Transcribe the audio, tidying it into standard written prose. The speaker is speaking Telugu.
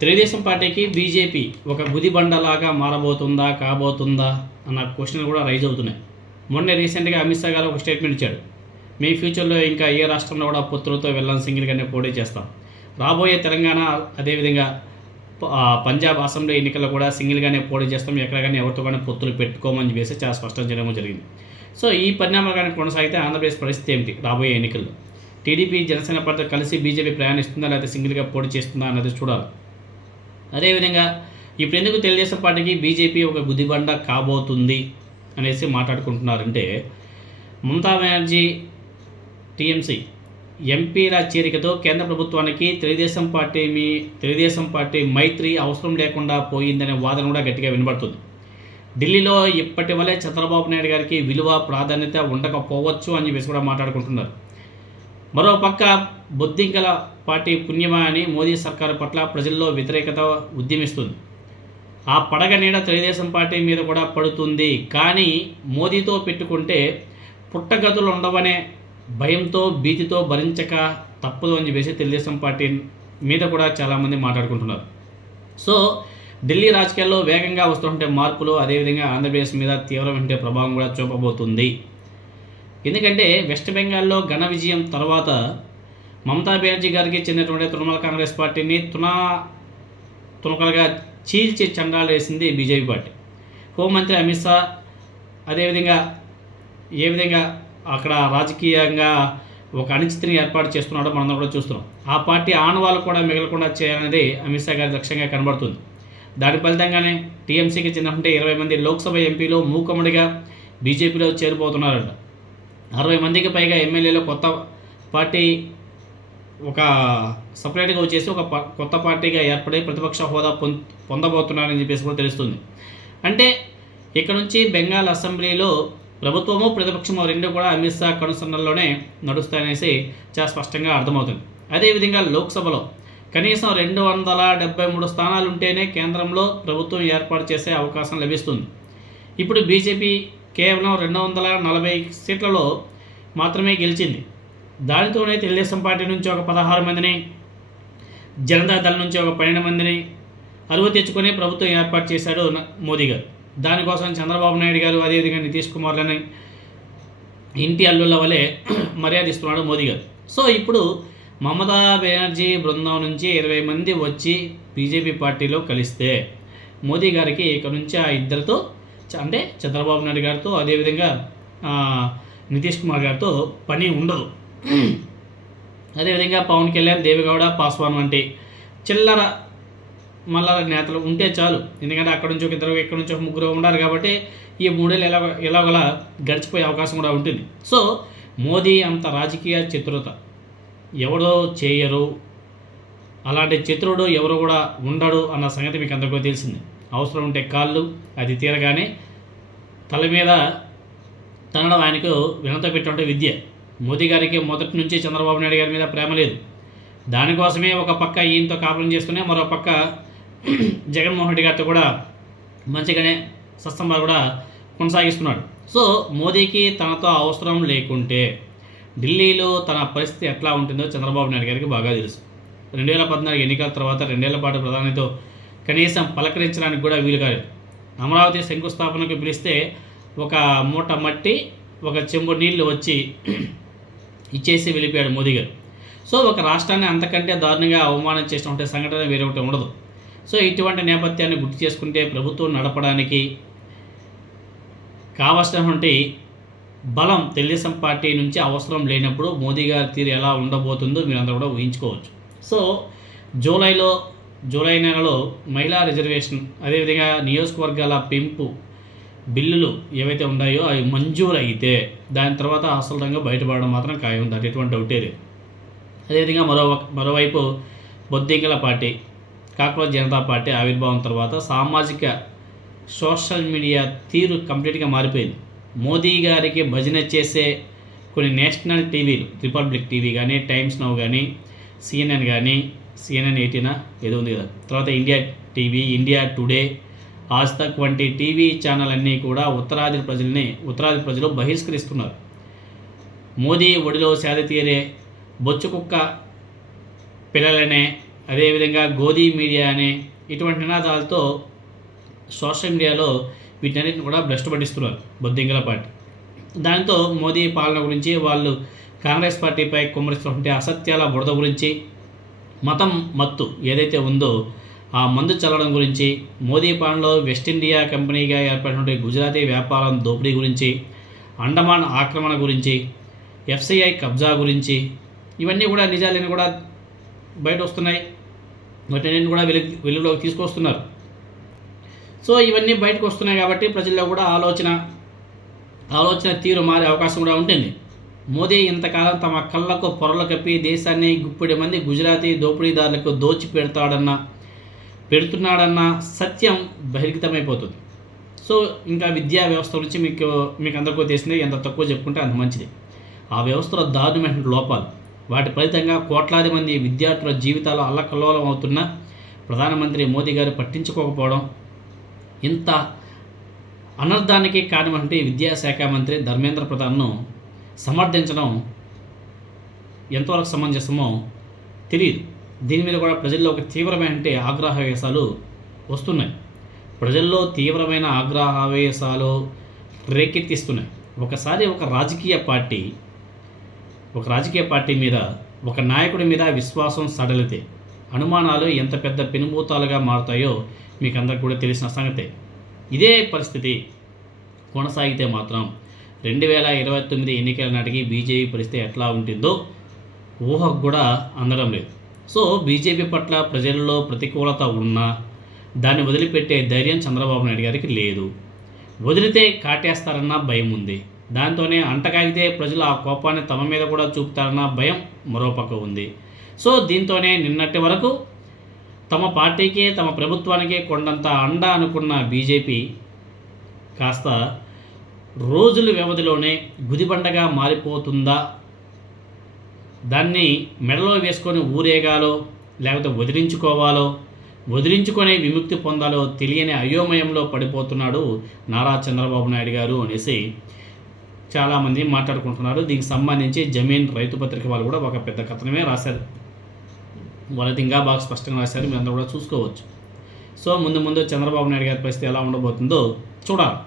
తెలుగుదేశం పార్టీకి బీజేపీ ఒక గుదిబండలాగా మారబోతుందా కాబోతుందా అన్న క్వశ్చన్లు కూడా రైజ్ అవుతున్నాయి. మొన్న రీసెంట్గా అమిత్ షా గారు ఒక స్టేట్మెంట్ ఇచ్చాడు. మీ ఫ్యూచర్లో ఇంకా ఏ రాష్ట్రంలో కూడా పొత్తులతో వెళ్ళాలని సింగిల్గానే పోటీ చేస్తాం. రాబోయే తెలంగాణ అదేవిధంగా పంజాబ్ అసెంబ్లీ ఎన్నికల్లో కూడా సింగిల్గానే పోటీ చేస్తాం, ఎక్కడ కానీ ఎవరితో కానీ పొత్తులు పెట్టుకోమని చెప్పేసి చాలా స్పష్టం చేయడం జరిగింది. సో ఈ పరిణామాలు కానీ కొనసాగితే ఆంధ్రప్రదేశ్ పరిస్థితి ఏమిటి రాబోయే ఎన్నికల్లో? టీడీపీ జనసేన పార్టీ కలిసి బీజేపీ ప్రయాణిస్తుందా లేకపోతే సింగిల్గా పోటీ చేస్తుందా అన్నది చూడాలి. అదేవిధంగా ఇప్పుడు ఎందుకు తెలుగుదేశం పార్టీకి బీజేపీ ఒక గుదిబండ కాబోతుంది అనేసి మాట్లాడుకుంటున్నారంటే, మమతా బెనర్జీ టీఎంసీ ఎంపీల చేరికతో కేంద్ర ప్రభుత్వానికి తెలుగుదేశం పార్టీ మైత్రి అవసరం లేకుండా పోయిందనే వాదన కూడా గట్టిగా వినబడుతుంది. ఢిల్లీలో ఇప్పటి వల్లే చంద్రబాబు నాయుడు గారికి విలువ ప్రాధాన్యత ఉండకపోవచ్చు అని చెప్పేసి కూడా మాట్లాడుకుంటున్నారు. మరోపక్క బొద్దింకల పార్టీ పుణ్యమా అని మోదీ సర్కారు పట్ల ప్రజల్లో వ్యతిరేకత ఉద్యమిస్తుంది. ఆ పడగ నీడ తెలుగుదేశం పార్టీ మీద కూడా పడుతుంది. కానీ మోదీతో పెట్టుకుంటే పుట్టగతులు ఉండవనే భయంతో భీతితో భరించక తప్పదు అని చెప్పేసి తెలుగుదేశం పార్టీ మీద కూడా చాలామంది మాట్లాడుకుంటున్నారు. సో ఢిల్లీ రాజకీయాల్లో వేగంగా వస్తుంటే మార్పులు అదేవిధంగా ఆంధ్రప్రదేశ్ మీద తీవ్రమైన ప్రభావం కూడా చూపబోతుంది. ఎందుకంటే వెస్ట్ బెంగాల్లో ఘన విజయం తర్వాత మమతా బెనర్జీ గారికి చెందినటువంటి తృణమూల కాంగ్రెస్ పార్టీని తునకలుగా చీల్చి చండాలు వేసింది బీజేపీ పార్టీ. హోంమంత్రి అమిత్ షా అదేవిధంగా ఏ విధంగా అక్కడ రాజకీయంగా ఒక అనిశ్చితిని ఏర్పాటు చేస్తున్నాడో మనం కూడా చూస్తున్నాం. ఆ పార్టీ ఆనవాళ్ళు కూడా మిగలకుండా చేయాలనేది అమిత్ షా గారి లక్ష్యంగా కనబడుతుంది. దాని ఫలితంగానే టీఎంసీకి చెందినటువంటి 20 మంది లోక్సభ ఎంపీలు మూకముడిగా బీజేపీలో చేరిపోతున్నారట. 60 మందికి పైగా ఎమ్మెల్యేలు కొత్త పార్టీ ఒక సపరేట్గా వచ్చేసి ఒక కొత్త పార్టీగా ఏర్పడి ప్రతిపక్ష హోదా పొందబోతున్నారని చెప్పేసి కూడా తెలుస్తుంది. అంటే ఇక్కడ నుంచి బెంగాల్ అసెంబ్లీలో ప్రభుత్వము ప్రతిపక్షము రెండు కూడా అమిత్ షా కనుసన్నల్లోనే నడుస్తాయనేసి చాలా స్పష్టంగా అర్థమవుతుంది. అదేవిధంగా లోక్సభలో కనీసం 273 స్థానాలు ఉంటేనే కేంద్రంలో ప్రభుత్వం ఏర్పాటు చేసే అవకాశం లభిస్తుంది. ఇప్పుడు బీజేపీ కేవలం 240 సీట్లలో మాత్రమే గెలిచింది. దానితోనే తెలుగుదేశం పార్టీ నుంచి ఒక 16 మందిని, జనతాదళ నుంచి ఒక 12 మందిని అరువు తెచ్చుకొని ప్రభుత్వం ఏర్పాటు చేశాడు మోదీ గారు. దానికోసం చంద్రబాబు నాయుడు గారు అదేవిధంగా నితీష్ కుమార్లని ఇంటి అల్లుల వలె మర్యాద ఇస్తున్నాడు మోదీ గారు. సో ఇప్పుడు మమతా బెనర్జీ బృందం నుంచి 20 మంది వచ్చి బీజేపీ పార్టీలో కలిస్తే మోదీ గారికి ఇక నుంచి ఆ ఇద్దరితో అంటే చంద్రబాబు నాయుడు గారితో అదేవిధంగా నితీష్ కుమార్ గారితో పని ఉండదు. అదేవిధంగా పవన్ కళ్యాణ్, దేవేగౌడ, పాస్వాన్ వంటి చిల్లర మల్లర నేతలు ఉంటే చాలు. ఎందుకంటే అక్కడ నుంచి ఒక ఇద్దరు, ఇక్కడ నుంచి ఒక ముగ్గురు ఉండాలి కాబట్టి ఈ 3 ఏళ్ళు ఎలాగోలా గడిచిపోయే అవకాశం కూడా ఉంటుంది. సో మోదీ అంత రాజకీయ చతురత ఎవరో చేయరు, అలాంటి చతురుడు ఎవరు కూడా ఉండడు అన్న సంగతి మీకు అందరికీ తెలిసింది. అవసరం ఉంటే కాళ్ళు, అది తీరగానే తల మీద తనడం ఆయనకు వినత పెట్టినట్టు విద్య. మోదీ గారికి మొదటి నుంచి చంద్రబాబు నాయుడు గారి మీద ప్రేమ లేదు. దానికోసమే ఒక పక్క ఈయనతో కాపురం చేస్తూనే మరో పక్క జగన్మోహన్ రెడ్డి గారితో కూడా మంచిగానే సత్సంబాలు కూడా కొనసాగిస్తున్నాడు. సో మోదీకి తనతో అవసరం లేకుంటే ఢిల్లీలో తన పరిస్థితి ఎట్లా ఉంటుందో చంద్రబాబు నాయుడు గారికి బాగా తెలుసు. 2014 ఎన్నికల తర్వాత 2 ఏళ్ల పాటు ప్రధానితో కనీసం పలకరించడానికి కూడా వీలు కాలేదు. అమరావతి శంకుస్థాపనకు పిలిస్తే ఒక మూట మట్టి, ఒక చెంబు నీళ్లు వచ్చి ఇచ్చేసి వెళ్ళిపోయాడు మోదీ గారు. సో ఒక రాష్ట్రాన్ని అంతకంటే దారుణంగా అవమానం చేసినటువంటి సంఘటన వేరే ఒకటి ఉండదు. సో ఇటువంటి నేపథ్యాన్ని గుర్తు చేసుకుంటే ప్రభుత్వం నడపడానికి కావాల్సినటువంటి బలం తెలుగుదేశం పార్టీ నుంచి అవసరం లేనప్పుడు మోదీ గారి తీరు ఎలా ఉండబోతుందో మీరందరూ కూడా ఊహించుకోవచ్చు. సో జూలై నెలలో మహిళా రిజర్వేషన్ అదేవిధంగా నియోజకవర్గాల పెంపు బిల్లులు ఏవైతే ఉన్నాయో అవి మంజూరు అయితే దాని తర్వాత అసలు రంగా బయటపడడం మాత్రం ఖాయం ఉంది. ఎటువంటి డౌటే లేదు. అదేవిధంగా మరోవైపు బొద్దింకల పార్టీ, కాక్రోచ్ జనతా పార్టీ ఆవిర్భావం తర్వాత సామాజిక సోషల్ మీడియా తీరు కంప్లీట్గా మారిపోయింది. మోదీ గారికి భజన చేసే కొన్ని నేషనల్ టీవీలు, రిపబ్లిక్ టీవీ కానీ, టైమ్స్ నౌ కానీ, CNN కానీ, CNN 18 ఏదో ఉంది కదా, తర్వాత ఇండియా టీవీ, ఇండియా టుడే, ఆజ్ తక్ వంటి టీవీ ఛానల్ అన్నీ కూడా ఉత్తరాది ప్రజలు బహిష్కరిస్తున్నారు. మోదీ ఒడిలో సేద తీరే బొచ్చు కుక్క పిల్లలనే అదేవిధంగా గోధీ మీడియా అనే ఇటువంటి నినాదాలతో సోషల్ మీడియాలో వీటన్నిటిని కూడా భ్రష్టు పట్టిస్తున్నారు బొద్దింకల పార్టీ. దాంతో మోదీ పాలన గురించి, వాళ్ళు కాంగ్రెస్ పార్టీపై కుమ్మరిస్తుంటే అసత్యాల బురద గురించి, మతం మత్తు ఏదైతే ఉందో ఆ మందు చల్లడం గురించి, మోదీ పాలనలో వెస్ట్ ఇండియా కంపెనీగా ఏర్పడినటువంటి గుజరాతీ వ్యాపారం దోపిడీ గురించి, అండమాన్ ఆక్రమణ గురించి, ఎఫ్సిఐ కబ్జా గురించి, ఇవన్నీ కూడా నిజాలని కూడా బయట వస్తున్నాయి. వాటిని కూడా వెలుగులోకి తీసుకొస్తున్నారు. సో ఇవన్నీ బయటకు వస్తున్నాయి కాబట్టి ప్రజల్లో కూడా ఆలోచన తీరు మారే అవకాశం కూడా ఉంటుంది. మోదీ ఇంతకాలం తమ కళ్ళకు పొరలు కప్పి దేశాన్ని గుప్పిడి మంది గుజరాతీ దోపిడీదారులకు దోచి పెడుతున్నాడన్న సత్యం బహిర్గతమైపోతుంది. సో ఇంకా విద్యా వ్యవస్థ గురించి మీకు అందరికీ తెలిసిందే, ఎంత తక్కువ చెప్పుకుంటే అంత మంచిది. ఆ వ్యవస్థలో దారుణమైన లోపాలు, వాటి ఫలితంగా కోట్లాది మంది విద్యార్థుల జీవితాలు అల్లకల్లోలం అవుతున్న ప్రధానమంత్రి మోదీ గారు పట్టించుకోకపోవడం, ఇంత అనర్థానికి కారణమంటే విద్యాశాఖ మంత్రి ధర్మేంద్ర ప్రధాన్ను సమర్థించడం ఎంతవరకు సమంజసమో తెలియదు. దీని మీద కూడా ప్రజల్లో ఒక తీవ్రమైన ఆగ్రహావేశాలు వస్తున్నాయి. ప్రజల్లో తీవ్రమైన ఆగ్రహావేశాలు రేకెత్తిస్తున్నాయి. ఒకసారి ఒక రాజకీయ పార్టీ మీద, ఒక నాయకుడి మీద విశ్వాసం సడలితే అనుమానాలు ఎంత పెద్ద పెనుభూతాలుగా మారుతాయో మీకు అందరికీ కూడా తెలిసిన సంగతే. ఇదే పరిస్థితి కొనసాగితే మాత్రం 2029 ఎన్నికల నాటికి బీజేపీ పరిస్థితి ఎట్లా ఉంటుందో ఊహకు కూడా అందడం లేదు. సో బీజేపీ పట్ల ప్రజల్లో ప్రతికూలత ఉన్నా దాన్ని వదిలిపెట్టే ధైర్యం చంద్రబాబు నాయుడు గారికి లేదు. వదిలితే కాటేస్తారన్న భయం ఉంది. దాంతోనే అంటకాగితే ప్రజలు ఆ కోపాన్ని తమ మీద కూడా చూపుతారన్న భయం మరోపక్క ఉంది. సో దీంతోనే నిన్నటి వరకు తమ పార్టీకే, తమ ప్రభుత్వానికే కొండంత అండ అనుకున్న బీజేపీ కాస్త రోజుల వ్యవధిలోనే గుదిబండగా మారిపోతుందా, దాన్ని మెడలో వేసుకొని ఊరేగాలో లేకపోతే వదిలించుకొని విముక్తి పొందాలో తెలియని అయోమయంలో పడిపోతున్నాడు నారా చంద్రబాబు నాయుడు గారు అనేసి చాలామంది మాట్లాడుకుంటున్నారు. దీనికి సంబంధించి జమీన్ రైతు పత్రిక వాళ్ళు కూడా ఒక పెద్ద కథనమే రాశారు. వాళ్ళది ఇంకా బాగా స్పష్టంగా రాశారు, మీరు అందరూ కూడా చూసుకోవచ్చు. సో ముందు చంద్రబాబు నాయుడు గారి పరిస్థితి ఎలా ఉండబోతుందో చూడాలి.